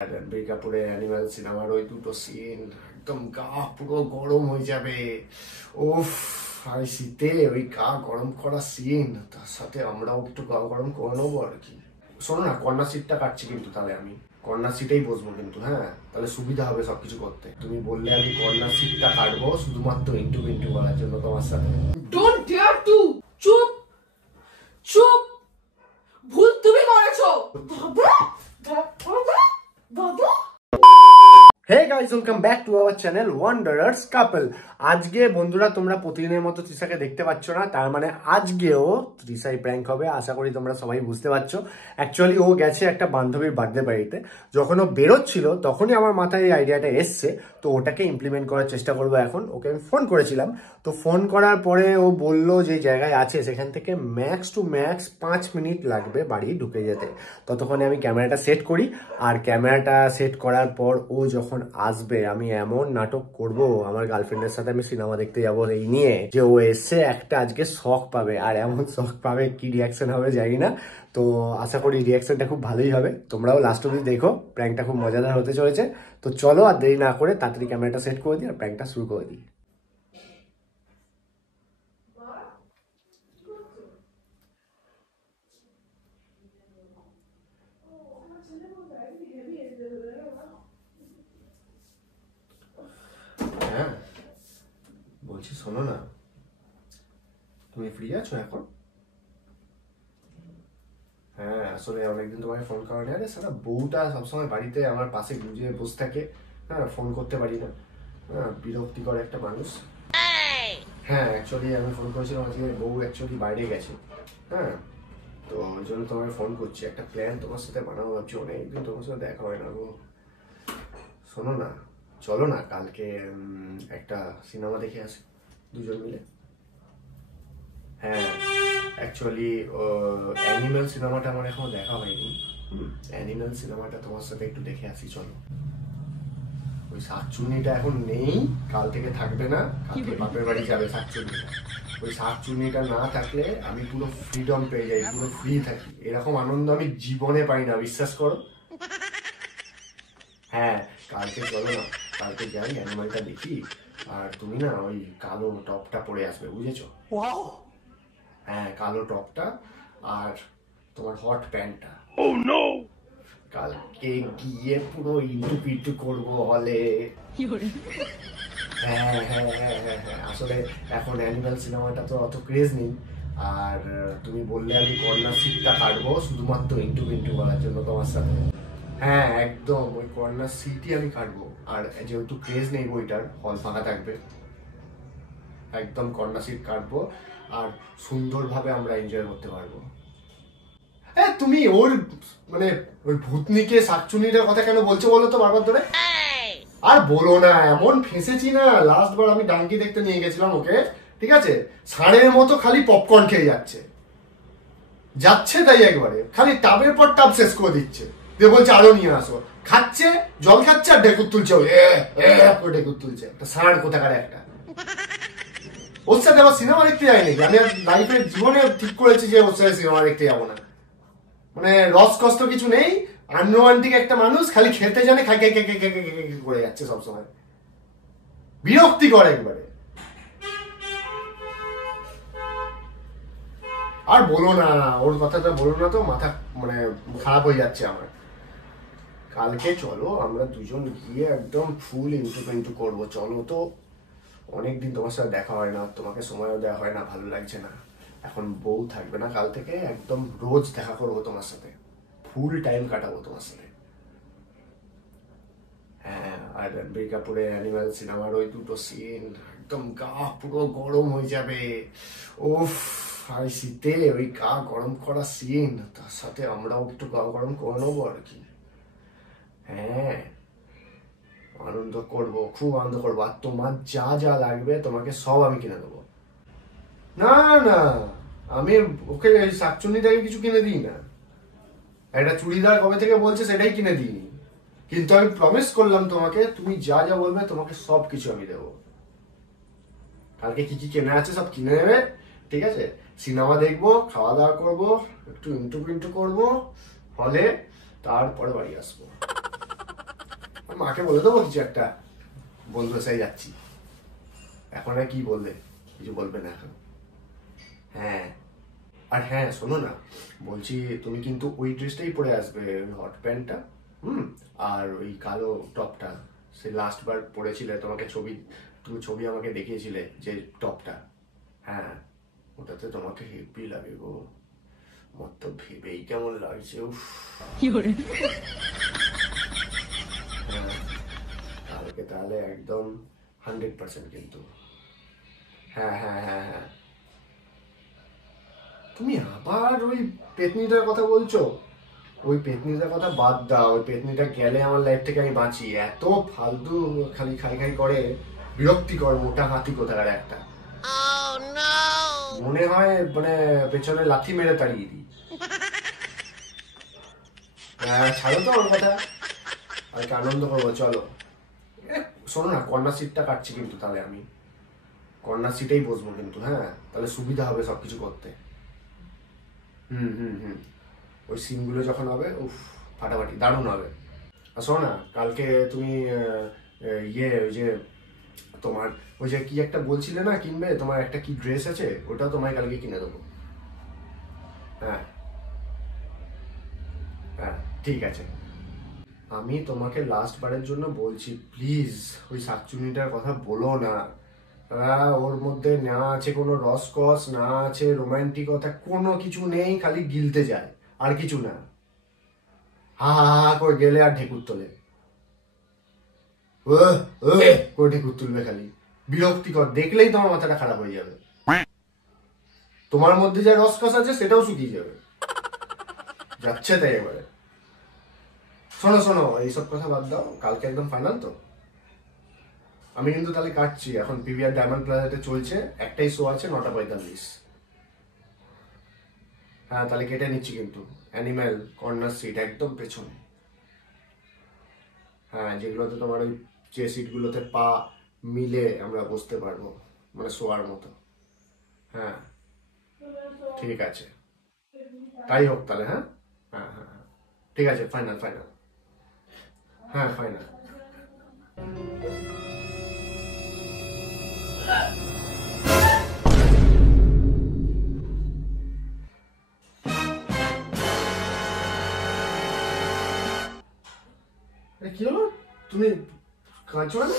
রণবীর কাপুরের অ্যানিমাল সিনেমার ওই দুটো সিন একদম গা পুরো গরম হয়ে যাবে। উফ, আর শীতে ওই গা গরম করা সিন, তার সাথে আমরাও একটু গা গরম করে নেবো আর কি। শোনো না, কর্নার সিটটা কাটছি কিন্তু, তাহলে আমি কর্নার সিটেই বসবো কিন্তু। হ্যাঁ, তাহলে সুবিধা হবে সবকিছু করতে। তুমি বললে আমি কর্নার সিটটা কাটবো শুধুমাত্র ইন্টু পিন্টু করার জন্য তোমার সাথে। Don't dare to. চুপ চুপ, ভুল তুমি করেছো। দাদা দাদা দাদা। Hey guys, welcome back to our channel wanderers couple. আজকে বন্ধুরা তোমরা প্রতিদিনের মতো তৃষাকে দেখতে পাচ্ছ না, তার মানে আজকেও তৃষাই প্র্যাঙ্ক হবে। আশা করি তোমরা সবাই বুঝতে পারছো। অ্যাকচুয়ালি ও গেছে একটা বান্ধবীর বার্থডে পার্টিতে। যখন ও বেরোচ্ছিল তখনই আমার মাথায় এই আইডিয়াটা এসছে, তো ওটাকে ইমপ্লিমেন্ট করার চেষ্টা করবো এখন। ওকে আমি ফোন করেছিলাম, তো ফোন করার পরে ও বললো যে জায়গায় আছে সেখান থেকে ম্যাক্স টু ম্যাক্স 5 মিনিট লাগবে বাড়ি ঢুকে যেতে। ততক্ষণে আমি ক্যামেরাটা সেট করি, আর ক্যামেরাটা সেট করার পর ও যখন আসবে আমি এমন নাটক করব, আমার গার্লফ্রেন্ডের সাথে আমি সিনেমা দেখতে যাবো এই নিয়ে, যে ও এসে একটা আজকে শক পাবে। আর এমন শক পাবে, কি রিয়াকশন হবে জানি না। তো আশা করি রিয়াকশনটা খুব ভালোই হবে। তোমরাও লাস্ট অবধি দেখো, প্র্যাঙ্কটা খুব মজাদার হতে চলেছে। তো চলো আর দেরি না করে তাড়াতাড়ি ক্যামেরাটা সেট করে দিই আর প্র্যাঙ্কটা শুরু করে দিই। হ্যাঁ বলছি, শোনো না, তুমি ফ্রি আছো এখন? হ্যাঁ, আসলে অনেকদিন তোমাকে ফোন করা নেই। আরে সারা বউটা সবসময় বাড়িতে আমার পাশে গুঁজে বসে থাকে। হ্যাঁ, ফোন করতে পারি না। হ্যাঁ, বিরক্তিকর একটা মানুষ। হ্যাঁ, অ্যাকচুয়ালি আমি ফোন করেছিলাম আজকে, বউ অ্যাকচুয়ালি বাইরে গেছে। হ্যাঁ, তো ওই জন্য তোমাকে ফোন করছি। একটা প্ল্যান তোমার সাথে বানাবো ভাবছি, অনেকদিন তোমার সাথে দেখা হয় না গো। শোনো না, চলো না কালকে একটা সিনেমা দেখে আসি দুজন মিলে। হ্যাঁ, অ্যাকচুয়ালি অ্যানিম্যাল সিনেমাটা আমার এখনো দেখা হয়নি। অ্যানিম্যাল সিনেমাটা তোমার সাথে একটু দেখে আসি, চলো। ওই শাকচুন্নিটা এখন নেই, কাল থেকে থাকবে না, কালকে বাপের বাড়ি যাবে শাকচুন্নিটা। ওই শাকচুন্নিটা না থাকলে আমি পুরো ফ্রিডম পেয়ে যাই, পুরো ফ্রি থাকি। এরকম আনন্দ আমি জীবনে পাই না, বিশ্বাস করো। হ্যাঁ, কালকে চলো না, কালকে যাই, অ্যানিমালটা দেখি। আর তুমি না ওই কালো টপটা পরে আসবে, বুঝেছো? হ্যাঁ, কালো টপটা আর তোমার হট প্যান্টটা। কালকে গিয়ে পুরো ইন্টু পিন্টু করবো হলে। হ্যাঁ হ্যাঁ হ্যাঁ হ্যাঁ হ্যাঁ, আসলে এখন অ্যানিমাল সিনেমাটা তো অত ক্রেজ নেই। আর তুমি বললে আমি কর্নার সিটটা কাটবো শুধুমাত্র ইন্টু পিন্টু করার জন্য তোমার সাথে। হ্যাঁ, একদম ওই কর্নার সিটই আমি কাটবো। আর যেহেতু ক্রেজ নেই বইটার, হল ফাঁকা থাকবে, একদম কর্নার সিট কাটবো আর সুন্দরভাবে আমরা এনজয় করতে পারবো। হ্যাঁ, তুমি ওর মানে ওই ভূতনিকে শাকচুনিটার কথা কেন বলছো বলো তো বারবার ধরে? আর বলো না, এমন ফেঁসেছি না। লাস্ট বার আমি ডাঙ্কি দেখতে নিয়ে গেছিলাম ওকে, ঠিক আছে, ষাঁড়ের মতো খালি পপকর্ন খেয়ে যাচ্ছে যাচ্ছে, তাই একবারে খালি টাবের পর টাব শেষ করে দিচ্ছে, দিয়ে বলছে আরো নিয়ে আসো। খাচ্ছে, জল খাচ্ছে আর ঢেকুর তুলছে, ঢেকুর তুলছে। একটা ষাঁড় কোথাকার একটা। ওর সাথে আবার সিনেমা দেখতে যাই নাকি? আমি লাইফের জীবনে ঠিক করেছি যে ওর সাথে সিনেমা দেখতে যাবো না। মানে রস কষ্ট কিছু নেই, আনরোমান্টিক একটা মানুষ, খালি খেতে জানে, খাই খাই খাই খাই খাই খাই করে যাচ্ছে সবসময়, বিরক্তিকর একবারে। আর বলো না, ওর কথাটা বলো না তো, মাথা মানে খারাপ হয়ে যাচ্ছে আমার। কালকে চলো আমরা দুজন গিয়ে একদম ফুল ইন্টু পিন্টু করবো, চলো তো। অনেকদিন তোমার সাথে দেখা হয় না, তোমাকে সময়ও দেওয়া হয় না, ভালো লাগছে না। এখন বউ থাকবে না কাল থেকে, একদম রোজ দেখা করবো তোমার সাথে, ফুল টাইম কাটাবো তোমার সাথে। হ্যাঁ, আর রণবীর কাপুরের অ্যানিমাল সিনেমার ওই দুটো সিন একদম গা পুরো গরম হয়ে যাবে। উফ, আর শীতে ওই গা গরম করা সিন, তার সাথে আমরাও একটু গা গরম করে নেবো আর কি। হ্যাঁ, আনন্দ করবো, খুব আনন্দ করবো। আর তোমার যা যা লাগবে তোমাকে সব আমি কিনে দেবো। না না, আমি ওকে শাকচুন্নিটাকে কিছু কিনে দিই না। একটা চুড়িদার কবে থেকে বলছে সেটাই কিনে দিইনি, কিন্তু আমি প্রমিস করলাম তোমাকে, তুমি যা যা বলবে তোমাকে সব কিছু আমি দেবো। কালকে কি কি কেনা আছে সব কিনে নেবে, ঠিক আছে? সিনেমা দেখবো, খাওয়া দাওয়া করবো, একটু ইন্টু পিন্টু করবো হলে, তারপরে বাড়ি আসবো। মাকে বলে দেবো কিছু একটা, বন্ধু এসে যাচ্ছি। এখন আর কি বলবে? কিছু বলবে না এখন। হ্যাঁ, আর হ্যাঁ শোনো না, বলছি তুমি কিন্তু ওই ড্রেসটাই পরে আসবে, ওই হট প্যান্টটা, আর ওই কালো টপটা, সে লাস্ট বার পরেছিলে, তুমি ছবি আমাকে দেখিয়েছিলে যে টপটা। হ্যাঁ, ওটাতে তোমাকে হেভি লাগে গো, আমার তো ভেবেই কেমন লাগছে। উফ, হ্যাঁ, কালকে তাহলে একদম 100% কিন্তু। হ্যাঁ হ্যাঁ হ্যাঁ হ্যাঁ, তুমি আবার ওই পেতনিটার কথা বলছো? ওই পেতনিটার কথা বাদ দাও, ওই পেতনিটা গেলে আমার লাইফ থেকে আমি বাঁচি। এত ফালতু খালি খাই খাই করে, বিরক্তিকর মোটা হাতি কোথাকার একটা। মনে হয় মানে পেছনে লাথি মেরে তাড়িয়ে দিই। ছাড়ো তো আমার কথা, আর আনন্দ করবো, চলো। শোনো না, কর্নার সিটটা কাটছি কিন্তু, তাহলে আমি কর্নার সিটেই বসবো কিন্তু। হ্যাঁ, তাহলে সুবিধা হবে সবকিছু করতে। ওই সিনগুলো যখন হবে, উফ, ফাটাফাটি দারুণ হবে। আর শোনো না, কালকে তুমি ওই যে তোমার ওই যে কি একটা বলছিলে না কিনবে, তোমার একটা কি ড্রেস আছে, ওটাও তোমায় কালকে কিনে দেবো। হ্যাঁ হ্যাঁ, ঠিক আছে। আমি তোমাকে লাস্ট বারের জন্য বলছি, প্লিজ ওই শাকচুনিটার কথা বলো না। ওর মধ্যে না আছে কোনো রসকস, না আছে রোমান্টিকতা, কোনো কিছু নেই, খালি গিলতে যায় আর কিছু না। হা হা হা করে গেলে আর ঢেকুর তোলে, করে ঢেকুর তুলবে খালি, বিরক্তিকর, দেখলেই তোমার মাথাটা খারাপ হয়ে যাবে। তোমার মধ্যে যা রসকস আছে সেটাও শুকিয়ে যাবে, যাচ্ছে তাই এবারে। শোনো শোনো, এইসব কথা বাদ দাও, কালকে একদম ফাইনাল তো। আমি কিন্তু তাহলে কাটছি, এখন পিভিআর ডায়মন্ড প্লাজাতে চলছে, একটাই শো আছে 9:45। হ্যাঁ, তাহলে কেটে নিচ্ছি কিন্তু। অ্যানিম্যাল কর্নার সিট একদম পেছনে। হ্যাঁ, যেগুলোতে তোমার ওই যে সিটগুলোতে পা মিলে আমরা বসতে পারবো, মানে শোয়ার মতো। হ্যাঁ, ঠিক আছে, তাই হোক তাহলে। হ্যাঁ হ্যাঁ হ্যাঁ হ্যাঁ, ঠিক আছে, ফাইনাল ফাইনাল। হ্যাঁ, ফাইনাল। কি হলো, তুমি কাঁদছো কেন?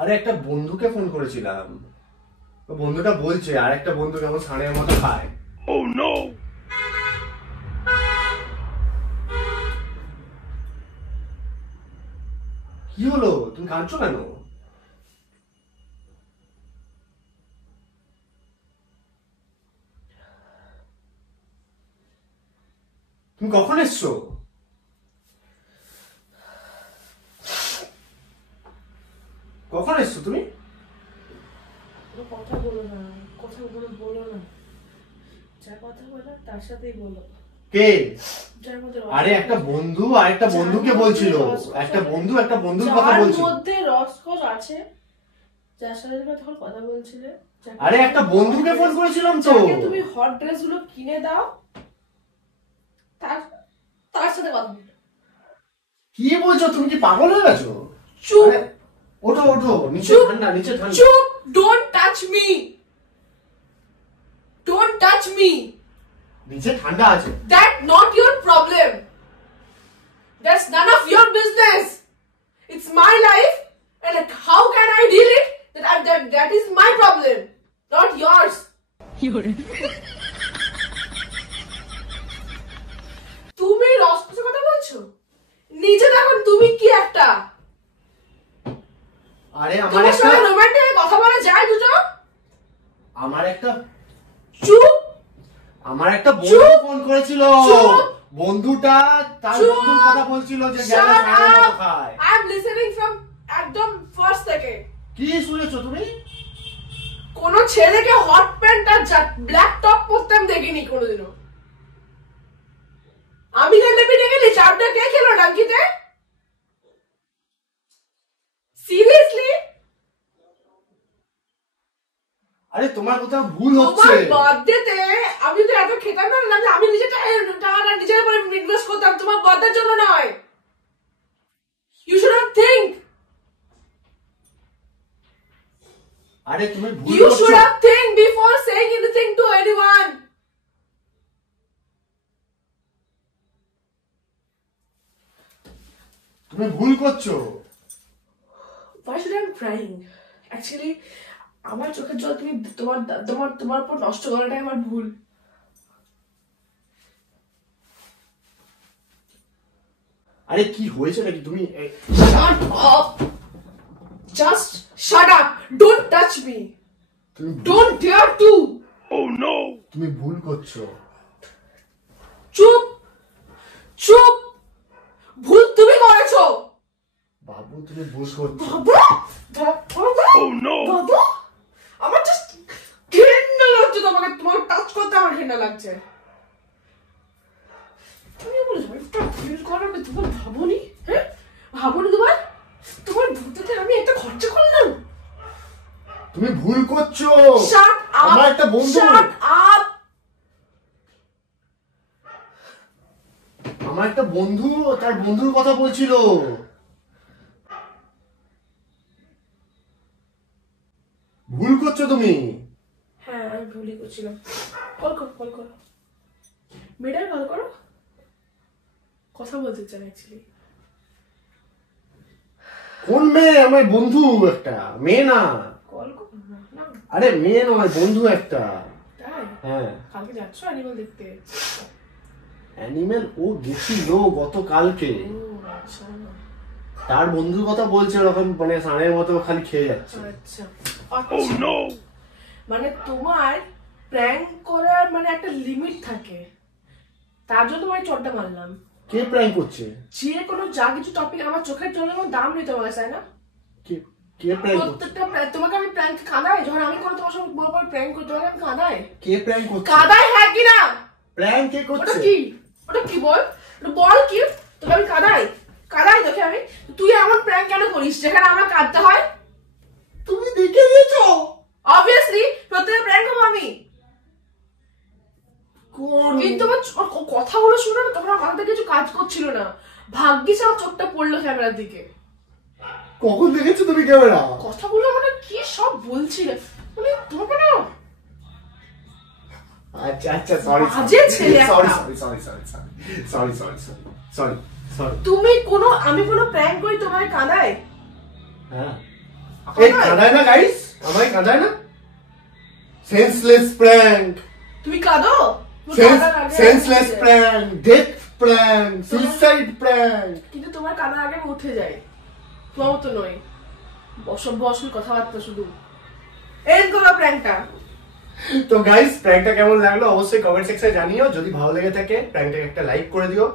আরে একটা বন্ধুকে ফোন করেছিলাম, বন্ধুটা বলছে আর একটা বন্ধু কেমন ষাঁড়ের মতো খায়। Oh no! কি হলো, তুমি কাঁদছো কেন? তুমি কখন এসছো? কখন এসছো তুমি? কথা বলো না, কথা বলো না, যা কথা বলো তার সাথেই বলো। কে? আরে একটা বন্ধু আর একটা বন্ধুকে বলছিল, একটা বন্ধুর কথা বলছিল। মধ্যে রসকস আছে, যার সাথে তুমি তখন কথা বলছিলে। আরে একটা বন্ধুকে ফোন করেছিলাম তো। তুমি হট ড্রেস গুলো কিনে দাও, তার সাথে কথা বলো। কি বলছো, তুমি কি পাগল হয়ে গেছো? চুপ, ওঠো ওঠো, নিচে ঠান্ডা, নিচে ঠান্ডা। চুপ, don't touch me, don't touch me. নিচে ঠান্ডা আছে। That not your problem. That's none of your business. It's my life, and like, how can I deal it? That is my problem, not yours. তুমি রসকসের কথা বলছো? নিজে দেখো তুমি কি একটা। আরে আমার একটা রোমান্টিক কথা বলা যায় দুটো? আমার একটা চুপ, আমার একটা বন্ধু ফোন করেছিল, বন্ধুটা তার বন্ধুর কথা বলছিল যে গেলে ষাঁড়ের মতো খায়। I am listening from একদম ফার্স্ট থেকে। কি শুনেছো তুমি? কোন ছেলেকে হট প্যান্ট আর ব্ল্যাক টপ পরতে আমি দেখিনি কোনোদিনও। আমি গেলে পিঠে গেলি, চারটা কে খেলো ডাঙ্কিতে? সিরিয়াসলি? আরে তোমার কোথাও ভুল হচ্ছে। তোমার বার্থডেতে আমি তো এত খেতাম না, আমি নিজে টাকা নিজের উপরে কথার জন্য নয়। You should not think. আরে তুমি ভুল You করছো। should have think before saying anything to anyone. তুমি ভুল করছো। Why should I be crying? Actually, আমার চোখের জল তুমি তোমার উপর নষ্ট করাটাই আমার ভুল। আরে কি হয়েছে নাকি তুমি Shut up. Just shut up. Don't touch me. তুমি Don't dare to. তুমি ভুল করছো। চুপ চুপ। ভুল তুমি করেছো। বাবু তুমি ভুল করছো। বাবা আমার জাস্ট ঘৃণা লাগছে তোমাকে, তোমার টাচ করতে আমার ঘৃণা লাগছে। তুমি বলছো একটা ভুল করার তোমার ভাবনি? হ্যাঁ ভাবনি তোমার ভূতেতে আমি একটা খরচা করলাম। তুমি ভুল করছো। Shut up. আমার একটা বন্ধু Shut up. আমার একটা বন্ধু তার বন্ধুর কথা বলছিল। ভুল করছো তুমি। হ্যাঁ আমি ভুলই করছিলাম। কল করো মেয়েটার কল করো, কথা বলতে চান অ্যাকচুয়ালি। কোন মেয়ে? আমার বন্ধু একটা মেয়ে না। কল করো না। আরে মেয়ে নয়, বন্ধু একটা। তাই হ্যাঁ কালকে যাচ্ছ অ্যানিমাল দেখতে? অ্যানিমেল ও গেছিল গতকালকে। ও আচ্ছা তার বন্ধুর কথা বলছে, ওরকম মানে সানের মতো খালি খেয়ে যাচ্ছে। আচ্ছা মানে তোমার প্র্যাঙ্ক করার মানে একটা লিমিট থাকে, তার জন্য তোমার চটটা মারলাম। কে প্র্যাঙ্ক করছে? যে কোনো যা কিছু টপিক আমার চোখের জন্য কোনো দাম নেই তোমার কাছে, তাই না? কে প্র্যাঙ্ক করছে? প্রত্যেকটা তোমাকে আমি প্র্যাঙ্ক কাঁদাই, যখন আমি কোনো তোমার সঙ্গে বড় বড় প্র্যাঙ্ক করি তোমাকে আমি কাঁদাই। কে প্র্যাঙ্ক করছে? কাঁদাই হ্যাঁ কি না? প্র্যাঙ্ক কে ওটা করছে? কি? ওটা কি বল? বল কি? তোকে আমি কাঁদাই তোকে আমি। তুই এমন প্র্যাঙ্ক কেন করিস যেখানে আমার কাঁদতে হয়? তুমি দেখে নিয়েছো? অবভিয়াসলি প্রত্যেকটা প্র্যাঙ্ক হবো আমি। কোন? কিন্তু আমার কথাগুলো শুনে না তখন আমার মাথাতে কিছু কাজ করছিল না। ভাগ্যিস আমার চোখটা পড়লো ক্যামেরার দিকে। কখন দেখেছো তুমি ক্যামেরা? কথাগুলো মানে কি সব বলছিলে মানে তোমাকে না। আচ্ছা সরি বাজে ছেলে একটা। সরি। আমি কোনো প্র্যাঙ্ক করি তোমায় কাঁদাই? হ্যাঁ এই কাঁদায় না গাইস, আমায় কাঁদায় না। সেন্সলেস প্র্যাঙ্ক, তুমি কাঁদো? Senseless prank, death prank, suicide prank. কিন্তু তোমার কাঁদার আগে আমি উঠে যাই। তোমার মতো নয় অসভ্য অসল কথাবার্তা শুধু। এন্ড করো প্র্যাঙ্কটা। তো গাইস প্র্যাঙ্কটা কেমন লাগলো অবশ্যই কমেন্ট সেকশনে জানিও। যদি ভালো লেগে থাকে প্র্যাঙ্কটাকে একটা লাইক করে দিও,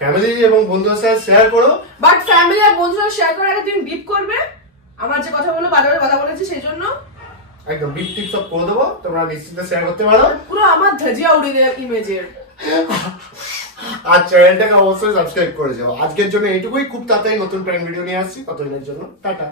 ফ্যামিলি এবং বন্ধুদের সাথে শেয়ার করো। বাট ফ্যামিলি আর বন্ধুরা শেয়ার করার আগে তুমি বিপ করবে। আমার যে কথাগুলো বারবার কথা বলেছি সেই জন্য একদম বিপ টিপ সব করে দেবো, তোমরা নিশ্চিন্তে শেয়ার করতে পারো। পুরো আমার ধাজিয়া উড়িয়ে দেয় ইমেজের। আর চ্যানেলটাকে অবশ্যই সাবস্ক্রাইব করে যাও। আজকের জন্য এইটুকুই, খুব তাড়াতাড়ি নতুন প্র্যাঙ্ক ভিডিও নিয়ে আসছি, ততদিনের জন্য টাটা।